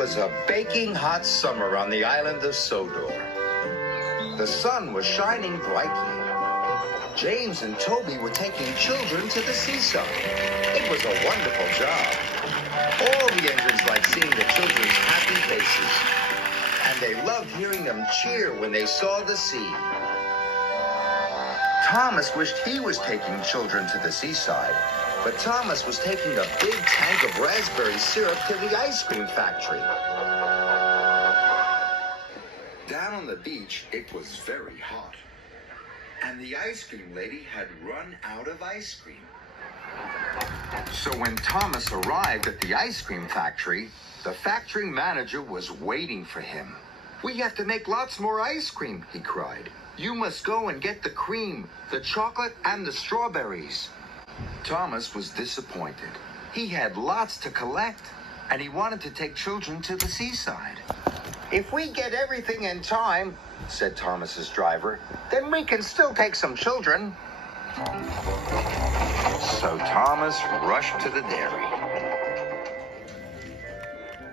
was a baking hot summer on the island of Sodor. The sun was shining brightly. James and Toby were taking children to the seaside. It was a wonderful job. All the engines liked seeing the children's happy faces, and they loved hearing them cheer when they saw the sea. Thomas wished he was taking children to the seaside, but Thomas was taking a big tank of raspberry syrup to the ice cream factory. Down on the beach, it was very hot, and the ice cream lady had run out of ice cream. So when Thomas arrived at the ice cream factory, the factory manager was waiting for him. "We have to make lots more ice cream," he cried. "You must go and get the cream, the chocolate, and the strawberries." Thomas was disappointed. He had lots to collect, and he wanted to take children to the seaside. "If we get everything in time," said Thomas's driver, "then we can still take some children." So Thomas rushed to the dairy.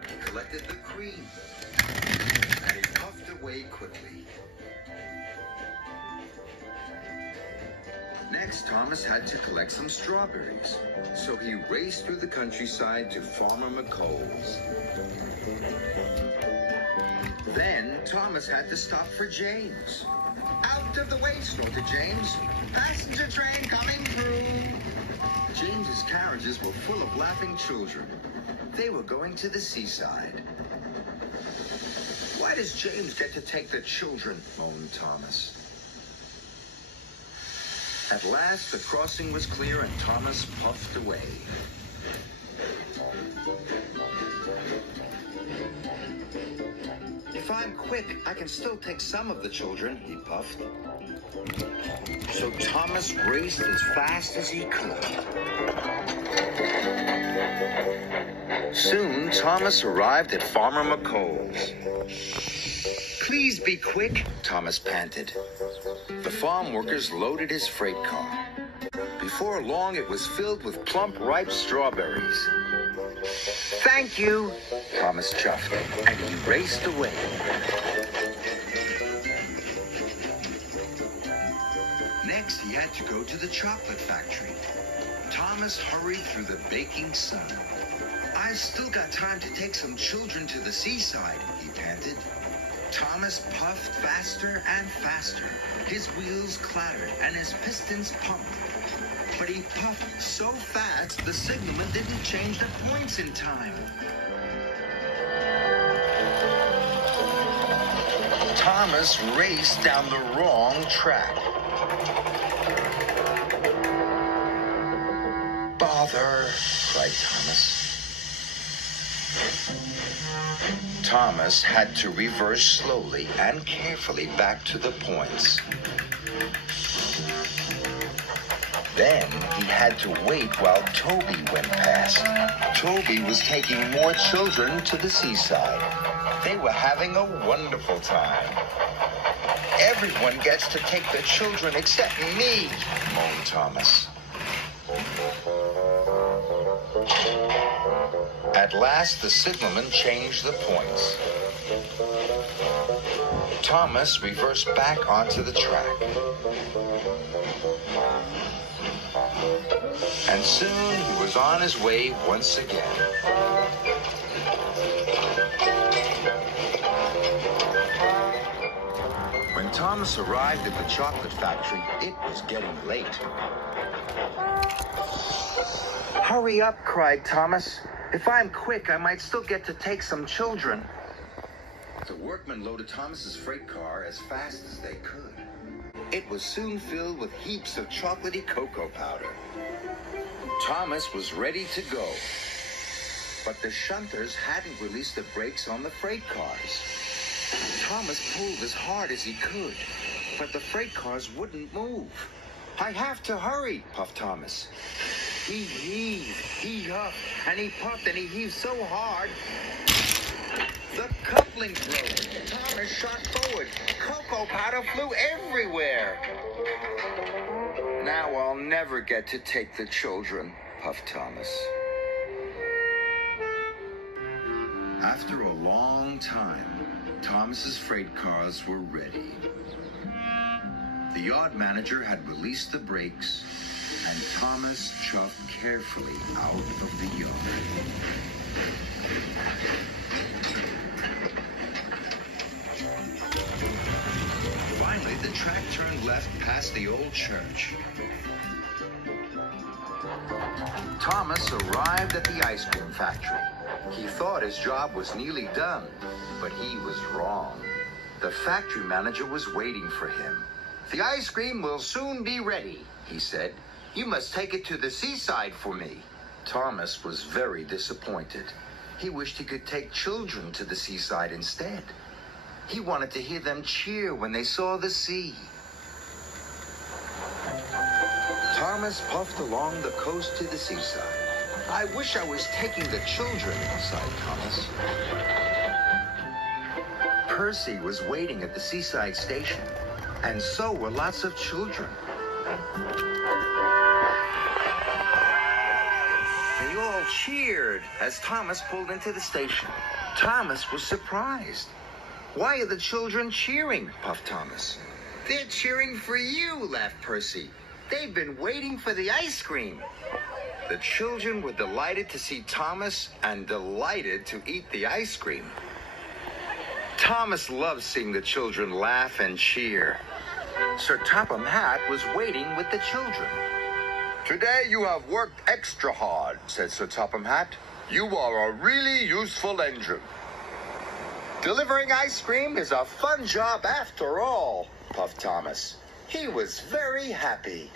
He collected the cream, and he puffed away quickly. Next, Thomas had to collect some strawberries, so he raced through the countryside to Farmer McColl's. Then, Thomas had to stop for James. "Out of the way," snorted James. "Passenger train coming through." James's carriages were full of laughing children. They were going to the seaside. "Why does James get to take the children?" moaned Thomas. At last, the crossing was clear and Thomas puffed away. "If I'm quick, I can still take some of the children," he puffed. So Thomas raced as fast as he could. Soon, Thomas arrived at Farmer McColl's. "Please be quick," Thomas panted. The farm workers loaded his freight car. Before long, it was filled with plump, ripe strawberries. "Thank you," Thomas chuffed, and he raced away. Next, he had to go to the chocolate factory. Thomas hurried through the baking sun. "I've still got time to take some children to the seaside," he panted. Thomas puffed faster and faster. His wheels clattered and his pistons pumped. But he puffed so fast, the signalman didn't change the points in time. Thomas raced down the wrong track. "Bother," cried Thomas. Thomas had to reverse slowly and carefully back to the points. Then he had to wait while Toby went past. Toby was taking more children to the seaside. They were having a wonderful time. "Everyone gets to take the children except me," moaned Thomas. At last, the signalman changed the points. Thomas reversed back onto the track. And soon he was on his way once again. When Thomas arrived at the chocolate factory, it was getting late. "Hurry up," cried Thomas. "If I'm quick, I might still get to take some children." The workmen loaded Thomas's freight car as fast as they could. It was soon filled with heaps of chocolatey cocoa powder. Thomas was ready to go, but the shunters hadn't released the brakes on the freight cars. Thomas pulled as hard as he could, but the freight cars wouldn't move. "I have to hurry," puffed Thomas. He heaved, he huffed, and he puffed, and he heaved so hard, the coupling broke. Thomas shot forward. Cocoa powder flew everywhere. "Now I'll never get to take the children," puffed Thomas. After a long time, Thomas's freight cars were ready. The yard manager had released the brakes, and Thomas chuffed carefully out of the yard. Finally, the track turned left past the old church. Thomas arrived at the ice cream factory. He thought his job was nearly done, but he was wrong. The factory manager was waiting for him. "The ice cream will soon be ready," he said. "You must take it to the seaside for me." Thomas was very disappointed. He wished he could take children to the seaside instead. He wanted to hear them cheer when they saw the sea. Thomas puffed along the coast to the seaside. "I wish I was taking the children," sighed Thomas. Percy was waiting at the seaside station, and so were lots of children. They all cheered as Thomas pulled into the station. Thomas was surprised. "Why are the children cheering?" puffed Thomas. "They're cheering for you," laughed Percy. "They've been waiting for the ice cream." The children were delighted to see Thomas and delighted to eat the ice cream. Thomas loved seeing the children laugh and cheer. Sir Topham Hatt was waiting with the children. "Today you have worked extra hard," said Sir Topham Hatt. "You are a really useful engine." "Delivering ice cream is a fun job after all," puffed Thomas. He was very happy.